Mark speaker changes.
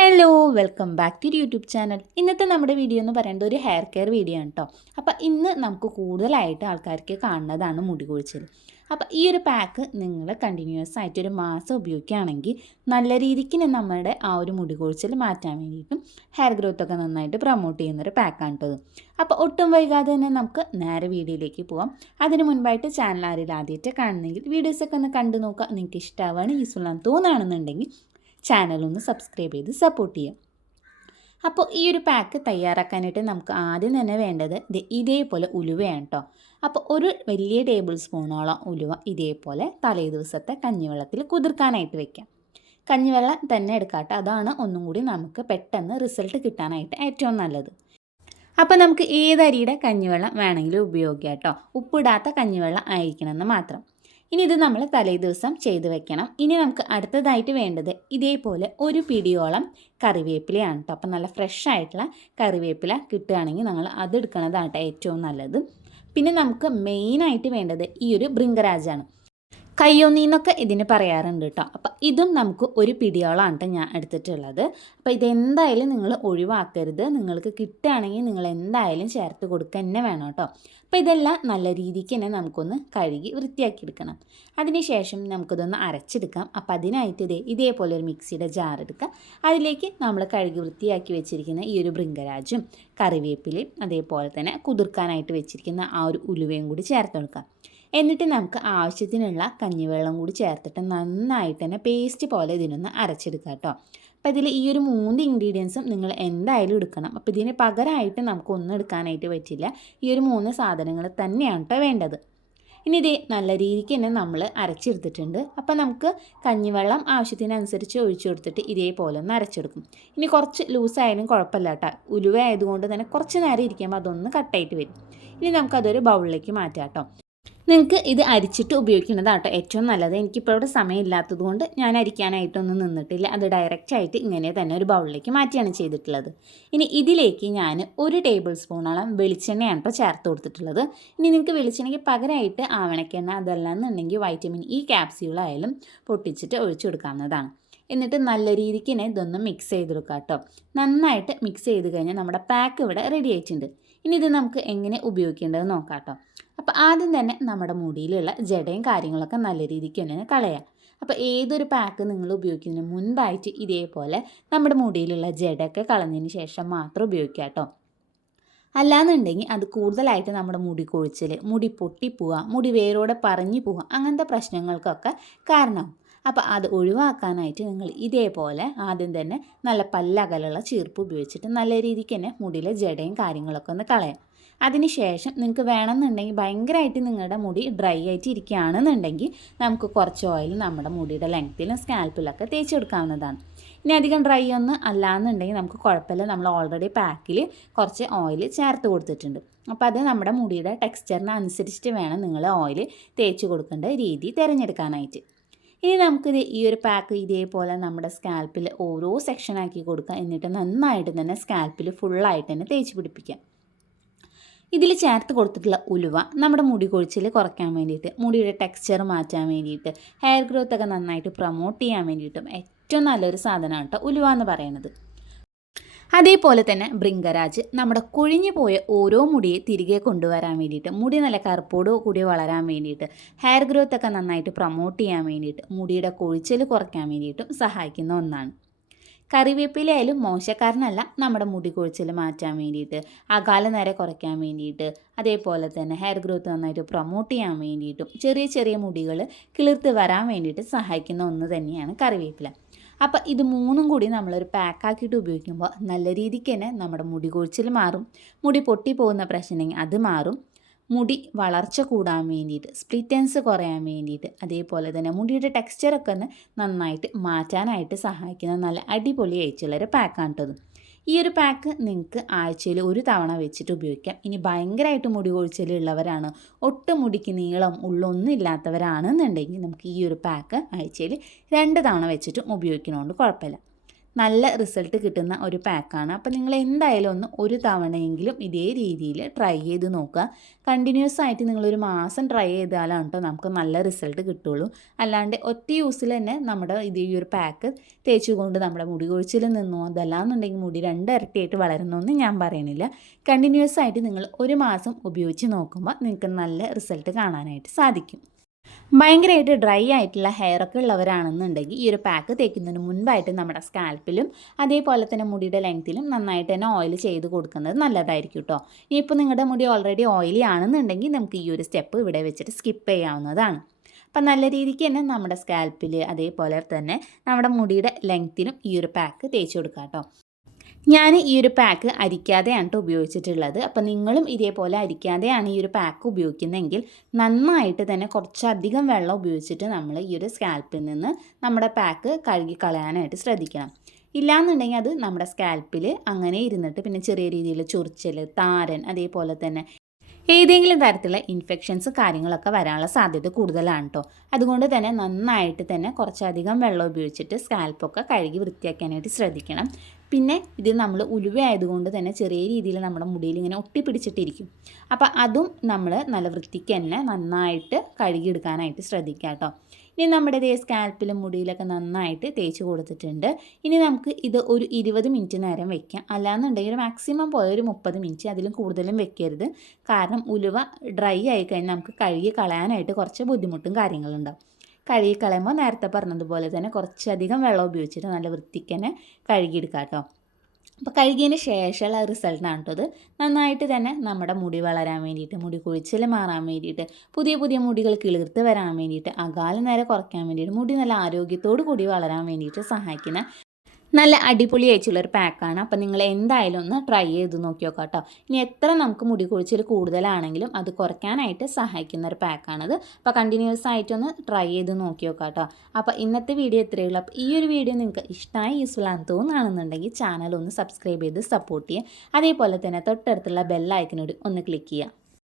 Speaker 1: Hello welcome back to YouTube channel ഇന്നത്തെ നമ്മുടെ video എന്ന് പറയുന്നത് ഒരു ഹെയർ കെയർ വീഡിയോ ആണ് കേട്ടോ അപ്പോൾ ഇന്ന് നമുക്ക് കൂടുതലായിട്ട് ആൾക്കാർക്ക് കാണുന്നതാണ് മുടി കൊഴിച്ചിൽ. അപ്പോൾ ഈ ഒരു പാക്ക് നിങ്ങൾ കണ്ടിന്യൂസ് ആയിട്ട് ഒരു മാസം ഉപയോഗിക്കുകയാണെങ്കിൽ നല്ല രീതിക്ക് നമ്മുടെ ആ ഒരു മുടി കൊഴിച്ചിൽ മാറ്റാൻ വേണ്ടിയിട്ടും ഹെയർ ഗ്രോത്ത് ഒക്കെ നന്നായിട്ട് പ്രൊമോട്ട് ചെയ്യുന്നൊരു പാക്കാണ് കേട്ടത് അപ്പോൾ ഒട്ടും വൈകാതെ തന്നെ നമുക്ക് നേരെ വീഡിയോയിലേക്ക് പോവാം. അതിന് മുൻപായിട്ട് ചാനൽ ആരെങ്കിലും ആദ്യമായിട്ട് കാണുന്നെങ്കിൽ വീഡിയോസൊക്കെ ഒന്ന് കണ്ടു നോക്കുക. നിങ്ങൾക്ക് ഇഷ്ടമാവുകയാണ് യൂസ്ഫുൾ ആണെന്ന് തോന്നുകയാണെന്നുണ്ടെങ്കിൽ ചാനലൊന്ന് സബ്സ്ക്രൈബ് ചെയ്ത് സപ്പോർട്ട് ചെയ്യാം. അപ്പോൾ ഈ ഒരു പാക്ക് തയ്യാറാക്കാനായിട്ട് നമുക്ക് ആദ്യം തന്നെ വേണ്ടത് ഇതേപോലെ ഉലുവയാണ് കേട്ടോ അപ്പോൾ ഒരു വലിയ ടേബിൾ സ്പൂണോളം ഉലുവ ഇതേപോലെ തലേ ദിവസത്തെ കഞ്ഞിവെള്ളത്തിൽ കുതിർക്കാനായിട്ട് വെക്കാം. കഞ്ഞിവെള്ളം തന്നെ എടുക്കാട്ടെ. അതാണ് ഒന്നും കൂടി നമുക്ക് പെട്ടെന്ന് റിസൾട്ട് കിട്ടാനായിട്ട് ഏറ്റവും നല്ലത്. അപ്പോൾ നമുക്ക് ഏത് അരിയുടെ കഞ്ഞിവെള്ളം വേണമെങ്കിലും ഉപയോഗിക്കാം കേട്ടോ ഉപ്പിടാത്ത കഞ്ഞിവെള്ളം ആയിരിക്കണമെന്ന് മാത്രം. ഇനി ഇത് നമ്മൾ തലേ ദിവസം ചെയ്ത് വെക്കണം. ഇനി നമുക്ക് അടുത്തതായിട്ട് വേണ്ടത് ഇതേപോലെ ഒരു പിടിയോളം കറിവേപ്പിലയാണ് കേട്ടോ അപ്പം നല്ല ഫ്രഷ് ആയിട്ടുള്ള കറിവേപ്പില കിട്ടുകയാണെങ്കിൽ നമ്മൾ അത് എടുക്കണതാണ് ഏറ്റവും നല്ലത്. പിന്നെ നമുക്ക് മെയിനായിട്ട് വേണ്ടത് ഈ ഒരു ബൃങ്കരാജാണ് കയ്യൊന്നി എന്നൊക്കെ ഇതിന് പറയാറുണ്ട് കേട്ടോ അപ്പം ഇതും നമുക്ക് ഒരു പിടിയോളാണ് കേട്ടോ ഞാൻ എടുത്തിട്ടുള്ളത്. അപ്പോൾ ഇതെന്തായാലും നിങ്ങൾ ഒഴിവാക്കരുത്. നിങ്ങൾക്ക് കിട്ടുകയാണെങ്കിൽ നിങ്ങൾ എന്തായാലും ചേർത്ത് കൊടുക്കുക തന്നെ വേണം കേട്ടോ അപ്പോൾ ഇതെല്ലാം നല്ല രീതിക്ക് തന്നെ നമുക്കൊന്ന് കഴുകി വൃത്തിയാക്കി എടുക്കണം. അതിനുശേഷം നമുക്കിതൊന്ന് അരച്ചെടുക്കാം. അപ്പോൾ അതിനായിട്ട് ഇതേ ഇതേപോലെ ഒരു മിക്സിയുടെ ജാർ എടുക്കുക. അതിലേക്ക് നമ്മൾ കഴുകി വൃത്തിയാക്കി വെച്ചിരിക്കുന്ന ഈ ഒരു ഭൃംഗരാജും കറിവേപ്പിലയും അതേപോലെ തന്നെ കുതിർക്കാനായിട്ട് വെച്ചിരിക്കുന്ന ആ ഒരു ഉലുവയും കൂടി ചേർത്ത് കൊടുക്കാം എന്നിട്ട് നമുക്ക് ആവശ്യത്തിനുള്ള കഞ്ഞിവെള്ളം കൂടി ചേർത്തിട്ട് നന്നായിട്ട് തന്നെ പേസ്റ്റ് പോലെ ഇതിനൊന്ന് അരച്ചെടുക്കാം കേട്ടോ. അപ്പോൾ ഇതിൽ ഈ ഒരു മൂന്ന് ഇൻഗ്രീഡിയൻസും നിങ്ങൾ എന്തായാലും എടുക്കണം. അപ്പോൾ ഇതിന് പകരമായിട്ട് നമുക്ക് ഒന്നും എടുക്കാനായിട്ട് പറ്റില്ല. ഈ ഒരു മൂന്ന് സാധനങ്ങൾ തന്നെയാണ് കേട്ടോ വേണ്ടത്. ഇനി ഇത് നല്ല രീതിക്ക് തന്നെ നമ്മൾ അരച്ചെടുത്തിട്ടുണ്ട്. അപ്പോൾ നമുക്ക് കഞ്ഞിവെള്ളം ആവശ്യത്തിനനുസരിച്ച് ഒഴിച്ചു കൊടുത്തിട്ട് ഇതേപോലെ ഒന്ന് അരച്ചെടുക്കും. ഇനി കുറച്ച് ലൂസായാലും കുഴപ്പമില്ല കേട്ടോ. ഉലുവ ആയതുകൊണ്ട് തന്നെ കുറച്ച് നേരം ഇരിക്കുമ്പോൾ അതൊന്ന് കട്ടായിട്ട് വരും. ഇനി നമുക്കതൊരു ബൗളിലേക്ക് മാറ്റാം കേട്ടോ. നിങ്ങൾക്ക് ഇത് അരിച്ചിട്ട് ഉപയോഗിക്കുന്നതാട്ടോ ഏറ്റവും നല്ലത്. എനിക്കിപ്പോൾ ഇവിടെ സമയമില്ലാത്തത് കൊണ്ട് ഞാൻ അരിക്കാനായിട്ടൊന്നും നിന്നിട്ടില്ല. അത് ഡയറക്റ്റ് ആയിട്ട് ഇങ്ങനെ തന്നെ ഒരു ബൗളിലേക്ക് മാറ്റിയാണ് ചെയ്തിട്ടുള്ളത്. ഇനി ഇതിലേക്ക് ഞാൻ ഒരു ടേബിൾ സ്പൂണോളം വെളിച്ചെണ്ണയാണ് ഇപ്പോൾ ചേർത്ത് കൊടുത്തിട്ടുള്ളത്. ഇനി നിങ്ങൾക്ക് വെളിച്ചെണ്ണയ്ക്ക് പകരമായിട്ട് ആവണക്കെണ്ണ അതല്ലാന്നുണ്ടെങ്കിൽ വൈറ്റമിൻ ഇ ക്യാപ്സ്യൂളായാലും പൊട്ടിച്ചിട്ട് ഒഴിച്ചു കൊടുക്കാവുന്നതാണ്. എന്നിട്ട് നല്ല രീതിക്ക് തന്നെ ഇതൊന്ന് മിക്സ് ചെയ്തെടുക്കാം കേട്ടോ നന്നായിട്ട് മിക്സ് ചെയ്ത് കഴിഞ്ഞാൽ നമ്മുടെ പാക്ക് ഇവിടെ റെഡി ആയിട്ടുണ്ട്. ഇനി ഇത് നമുക്ക് എങ്ങനെ ഉപയോഗിക്കേണ്ടത് നോക്കാം കേട്ടോ അപ്പോൾ ആദ്യം തന്നെ നമ്മുടെ മുടിയിലുള്ള ജടയും കാര്യങ്ങളൊക്കെ നല്ല രീതിക്ക് തന്നെ കളയാം. അപ്പോൾ ഏതൊരു പാക്ക് നിങ്ങൾ ഉപയോഗിക്കുന്നതിന് മുൻപായിട്ട് ഇതേപോലെ നമ്മുടെ മുടിയിലുള്ള ജടയൊക്കെ കളഞ്ഞതിന് ശേഷം മാത്രം ഉപയോഗിക്കുക കേട്ടോ. അല്ലാന്നുണ്ടെങ്കിൽ അത് കൂടുതലായിട്ട് നമ്മുടെ മുടി കൊഴിച്ചിൽ മുടി പൊട്ടിപ്പോവുക മുടി വേരോടെ പറഞ്ഞു പോവുക അങ്ങനത്തെ പ്രശ്നങ്ങൾക്കൊക്കെ കാരണമാവും. അപ്പോൾ അത് ഒഴിവാക്കാനായിട്ട് നിങ്ങൾ ഇതേപോലെ ആദ്യം തന്നെ നല്ല പല്ലകലുള്ള ചീർപ്പ് ഉപയോഗിച്ചിട്ട് നല്ല രീതിക്ക് തന്നെ മുടിയിലെ ജടയും കാര്യങ്ങളൊക്കെ ഒന്ന് കളയാം. അതിനുശേഷം നിങ്ങൾക്ക് വേണമെന്നുണ്ടെങ്കിൽ ഭയങ്കരമായിട്ട് നിങ്ങളുടെ മുടി ഡ്രൈ ആയിട്ട് ഇരിക്കുകയാണെന്നുണ്ടെങ്കിൽ നമുക്ക് കുറച്ച് ഓയിൽ നമ്മുടെ മുടിയുടെ ലെങ്ത്തിലും സ്കാൽപ്പിലൊക്കെ തേച്ചെടുക്കാവുന്നതാണ് ഇനി അധികം ഡ്രൈ ഒന്നും അല്ലാന്നുണ്ടെങ്കിൽ നമുക്ക് കുഴപ്പമില്ല. നമ്മൾ ഓൾറെഡി പാക്കിൽ കുറച്ച് ഓയിൽ ചേർത്ത് കൊടുത്തിട്ടുണ്ട്. അപ്പോൾ അത് നമ്മുടെ മുടിയുടെ ടെക്സ്ചറിന് അനുസരിച്ചിട്ട് വേണം നിങ്ങൾ ഓയിൽ തേച്ച് കൊടുക്കേണ്ട രീതി തിരഞ്ഞെടുക്കാനായിട്ട്. ഇനി നമുക്കിത് ഈ ഒരു പാക്ക് ഇതേപോലെ നമ്മുടെ സ്കാൽപ്പിൽ ഓരോ സെക്ഷനാക്കി കൊടുക്കുക എന്നിട്ട് നന്നായിട്ട് തന്നെ സ്കാൽപ്പിൽ ഫുള്ളായിട്ട് തന്നെ തേച്ച് പിടിപ്പിക്കാം. ഇതിൽ ചേർത്ത് കൊടുത്തിട്ടുള്ള ഉലുവ നമ്മുടെ മുടി കൊഴിച്ചിൽ കുറയ്ക്കാൻ വേണ്ടിയിട്ട് മുടിയുടെ ടെക്സ്ചർ മാറ്റാൻ വേണ്ടിയിട്ട് ഹെയർ ഗ്രോത്ത് ഒക്കെ നന്നായിട്ട് പ്രൊമോട്ട് ചെയ്യാൻ വേണ്ടിയിട്ടും ഏറ്റവും നല്ലൊരു സാധനമാണ് കേട്ടോ ഉലുവ എന്ന് പറയുന്നത്. അതേപോലെ തന്നെ ബൃങ്കരാജ് നമ്മുടെ കൊഴിഞ്ഞു പോയ ഓരോ മുടിയെ തിരികെ കൊണ്ടുവരാൻ വേണ്ടിയിട്ട് മുടി നല്ല കറുപ്പോട് കൂടി വളരാൻ വേണ്ടിയിട്ട് ഹെയർ ഗ്രോത്ത് ഒക്കെ നന്നായിട്ട് പ്രൊമോട്ട് ചെയ്യാൻ വേണ്ടിയിട്ട് മുടിയുടെ കൊഴിച്ചൽ കുറയ്ക്കാൻ വേണ്ടിയിട്ടും സഹായിക്കുന്ന ഒന്നാണ്. കറിവേപ്പിലയായാലും മോശക്കാരനല്ല നമ്മുടെ മുടി കൊഴിച്ചിൽ മാറ്റാൻ വേണ്ടിയിട്ട് അകാല നേരെ കുറയ്ക്കാൻ വേണ്ടിയിട്ട് അതേപോലെ തന്നെ ഹെയർ ഗ്രോത്ത് നന്നായിട്ട് പ്രൊമോട്ട് ചെയ്യാൻ വേണ്ടിയിട്ടും ചെറിയ ചെറിയ മുടികൾ കിളിർത്ത് വരാൻ വേണ്ടിയിട്ട് സഹായിക്കുന്ന ഒന്ന് തന്നെയാണ് കറിവേപ്പില. അപ്പോൾ ഇത് മൂന്നും കൂടി നമ്മളൊരു പാക്കാക്കിയിട്ട് ഉപയോഗിക്കുമ്പോൾ നല്ല രീതിക്ക് തന്നെ നമ്മുടെ മുടി കൊഴിച്ചിൽ മാറും. മുടി പൊട്ടി പൊട്ടിപ്പോകുന്ന പ്രശ്നം അത് മാറും. മുടി വളർച്ച കൂടാൻ വേണ്ടിയിട്ട് സ്പ്ലിറ്റൻസ് കുറയാൻ വേണ്ടിയിട്ട് അതേപോലെ തന്നെ മുടിയുടെ ടെക്സ്ചറൊക്കെ ഒന്ന് നന്നായിട്ട് മാറ്റാനായിട്ട് സഹായിക്കുന്ന നല്ല അടിപൊളി അയച്ചുള്ളൊരു പാക്കാണ് കേട്ടത് ഈ ഒരു പാക്ക് നിങ്ങൾക്ക് ആഴ്ചയിൽ ഒരു തവണ വെച്ചിട്ട് ഉപയോഗിക്കാം. ഇനി ഭയങ്കരമായിട്ട് മുടി കൊഴിച്ചിലുള്ളവരാണ് ഒട്ടും മുടിക്ക് നീളം ഉള്ളൊന്നും ഇല്ലാത്തവരാണെന്നുണ്ടെങ്കിൽ നമുക്ക് ഈ ഒരു പാക്ക് ആഴ്ചയിൽ രണ്ട് തവണ വെച്ചിട്ടും ഉപയോഗിക്കുന്നതുകൊണ്ട് കുഴപ്പമില്ല. നല്ല റിസൾട്ട് കിട്ടുന്ന ഒരു പാക്കാണ് അപ്പോൾ നിങ്ങൾ എന്തായാലും ഒന്ന് ഒരു തവണയെങ്കിലും ഇതേ രീതിയിൽ ട്രൈ ചെയ്ത് നോക്കുക. കണ്ടിന്യൂസ് ആയിട്ട് നിങ്ങളൊരു മാസം ട്രൈ ചെയ്താലാണ് കേട്ടോ നമുക്ക് നല്ല റിസൾട്ട് കിട്ടുള്ളൂ. അല്ലാണ്ട് ഒറ്റ യൂസിൽ തന്നെ നമ്മുടെ ഇത് ഈ ഒരു പാക്ക് തേച്ചുകൊണ്ട് നമ്മുടെ മുടി കൊഴിച്ചിൽ നിന്നോ അതല്ലാന്നുണ്ടെങ്കിൽ മുടി രണ്ടിരട്ടിയായിട്ട് വളരുന്നൊന്നും ഞാൻ പറയുന്നില്ല കണ്ടിന്യൂസ് ആയിട്ട് നിങ്ങൾ ഒരു മാസം ഉപയോഗിച്ച് നോക്കുമ്പോൾ നിങ്ങൾക്ക് നല്ല റിസൾട്ട് കാണാനായിട്ട് സാധിക്കും. ഭയങ്കരമായിട്ട് ഡ്രൈ ആയിട്ടുള്ള ഹെയർ ഒക്കെ ഉള്ളവരാണെന്നുണ്ടെങ്കിൽ ഈ ഒരു പാക്ക് തേക്കുന്നതിന് മുൻപായിട്ട് നമ്മുടെ സ്കാൽപ്പിലും അതേപോലെ തന്നെ മുടിയുടെ ലെങ്ത്തിലും നന്നായിട്ട് തന്നെ ഓയിൽ ചെയ്ത് കൊടുക്കുന്നത് നല്ലതായിരിക്കും കേട്ടോ ഇനിയിപ്പോൾ നിങ്ങളുടെ മുടി ഓൾറെഡി ഓയിലി ആണെന്നുണ്ടെങ്കിൽ നമുക്ക് ഈ ഒരു സ്റ്റെപ്പ് ഇവിടെ വെച്ചിട്ട് സ്കിപ്പ് ചെയ്യാവുന്നതാണ്. അപ്പം നല്ല രീതിക്ക് തന്നെ നമ്മുടെ സ്കാൽപ്പിൽ അതേപോലെ തന്നെ നമ്മുടെ മുടിയുടെ ലെങ്ത്തിനും ഈ ഒരു പാക്ക് തേച്ച് കൊടുക്കാം കേട്ടോ ഞാൻ ഈ ഒരു പാക്ക് അരിക്കാതെയാണ് കേട്ടോ ഉപയോഗിച്ചിട്ടുള്ളത്. അപ്പം നിങ്ങളും ഇതേപോലെ അരിക്കാതെയാണ് ഈ ഒരു പാക്ക് ഉപയോഗിക്കുന്നതെങ്കിൽ നന്നായിട്ട് തന്നെ കുറച്ചധികം വെള്ളം ഉപയോഗിച്ചിട്ട് നമ്മൾ ഈ ഒരു സ്കാൽപ്പിൽ നിന്ന് നമ്മുടെ പാക്ക് കഴുകി കളയാനായിട്ട് ശ്രദ്ധിക്കണം. ഇല്ലാന്നുണ്ടെങ്കിൽ അത് നമ്മുടെ സ്കാൽപ്പിൽ അങ്ങനെ ഇരുന്നിട്ട് പിന്നെ ചെറിയ രീതിയിൽ ചൊറിച്ചൽ താരൻ അതേപോലെ തന്നെ ഏതെങ്കിലും തരത്തിലുള്ള ഇൻഫെക്ഷൻസ് കാര്യങ്ങളൊക്കെ വരാനുള്ള സാധ്യത കൂടുതലാണ് കേട്ടോ അതുകൊണ്ട് തന്നെ നന്നായിട്ട് തന്നെ കുറച്ചധികം വെള്ളം ഉപയോഗിച്ചിട്ട് സ്കാൽപ്പൊക്കെ കഴുകി വൃത്തിയാക്കാനായിട്ട് ശ്രദ്ധിക്കണം. പിന്നെ ഇത് നമ്മൾ ഉലുവ ആയതുകൊണ്ട് തന്നെ ചെറിയ രീതിയിൽ നമ്മുടെ മുടിയിൽ ഇങ്ങനെ ഒട്ടിപ്പിടിച്ചിട്ടിരിക്കും. അപ്പോൾ അതും നമ്മൾ നല്ല വൃത്തിക്ക് തന്നെ നന്നായിട്ട് കഴുകിയെടുക്കാനായിട്ട് ശ്രദ്ധിക്കുക കേട്ടോ ഇനി നമ്മുടെ ദേ സ്കാൽപ്പിലും മുടിയിലൊക്കെ നന്നായിട്ട് തേച്ച് കൊടുത്തിട്ടുണ്ട്. ഇനി നമുക്ക് ഇത് ഒരു ഇരുപത് മിനിറ്റ് നേരം വെക്കാം. അല്ലാന്നുണ്ടെങ്കിൽ മാക്സിമം പോയ ഒരു മുപ്പത് മിനിറ്റ് അതിലും കൂടുതലും വെക്കരുത്. കാരണം ഉലുവ ഡ്രൈ ആയി കഴിഞ്ഞാൽ നമുക്ക് കഴുകി കളയാനായിട്ട് കുറച്ച് ബുദ്ധിമുട്ടും കാര്യങ്ങളുണ്ടാവും. കഴുകി കളയുമ്പോൾ നേരത്തെ പറഞ്ഞതുപോലെ തന്നെ കുറച്ചധികം വെള്ളം ഉപയോഗിച്ചിട്ട് നല്ല വൃത്തിക്ക് തന്നെ കഴുകിയെടുക്കാം കേട്ടോ. അപ്പോൾ കഴുകിയതിന് ശേഷമുള്ള റിസൾട്ടാണ് കേട്ടോ അത് നന്നായിട്ട് തന്നെ നമ്മുടെ മുടി വളരാൻ വേണ്ടിയിട്ട് മുടി കുഴിച്ചിൽ മാറാൻ വേണ്ടിയിട്ട് പുതിയ പുതിയ മുടികൾ കിളിർത്ത് വരാൻ വേണ്ടിയിട്ട് അകാലം നേരെ കുറയ്ക്കാൻ വേണ്ടിയിട്ട് മുടി നല്ല ആരോഗ്യത്തോടു കൂടി വളരാൻ വേണ്ടിയിട്ട് സഹായിക്കുന്ന നല്ല അടിപൊളി അയച്ചുള്ളൊരു പാക്കാണ്. അപ്പം നിങ്ങൾ എന്തായാലും ഒന്ന് ട്രൈ ചെയ്ത് നോക്കി നോക്കാം കേട്ടോ ഇനി എത്ര നമുക്ക് മുടി കുഴിച്ചിൽ കൂടുതലാണെങ്കിലും അത് കുറയ്ക്കാനായിട്ട് സഹായിക്കുന്ന ഒരു പാക്കാണത്. അപ്പോൾ കണ്ടിന്യൂസ് ആയിട്ടൊന്ന് ട്രൈ ചെയ്ത് നോക്കി നോക്കാം കേട്ടോ അപ്പോൾ ഇന്നത്തെ വീഡിയോ ഇത്രയേ ഉള്ളൂ. അപ്പോൾ ഈ ഒരു വീഡിയോ നിങ്ങൾക്ക് ഇഷ്ടമായി യൂസ്ഫുൾ ആണെന്ന് തോന്നുകയാണെന്നുണ്ടെങ്കിൽ ചാനൽ ഒന്ന് സബ്സ്ക്രൈബ് ചെയ്ത് സപ്പോർട്ട് ചെയ്യുക. അതേപോലെ തന്നെ തൊട്ടടുത്തുള്ള ബെല്ലൈക്കനോട് ഒന്ന് ക്ലിക്ക് ചെയ്യുക.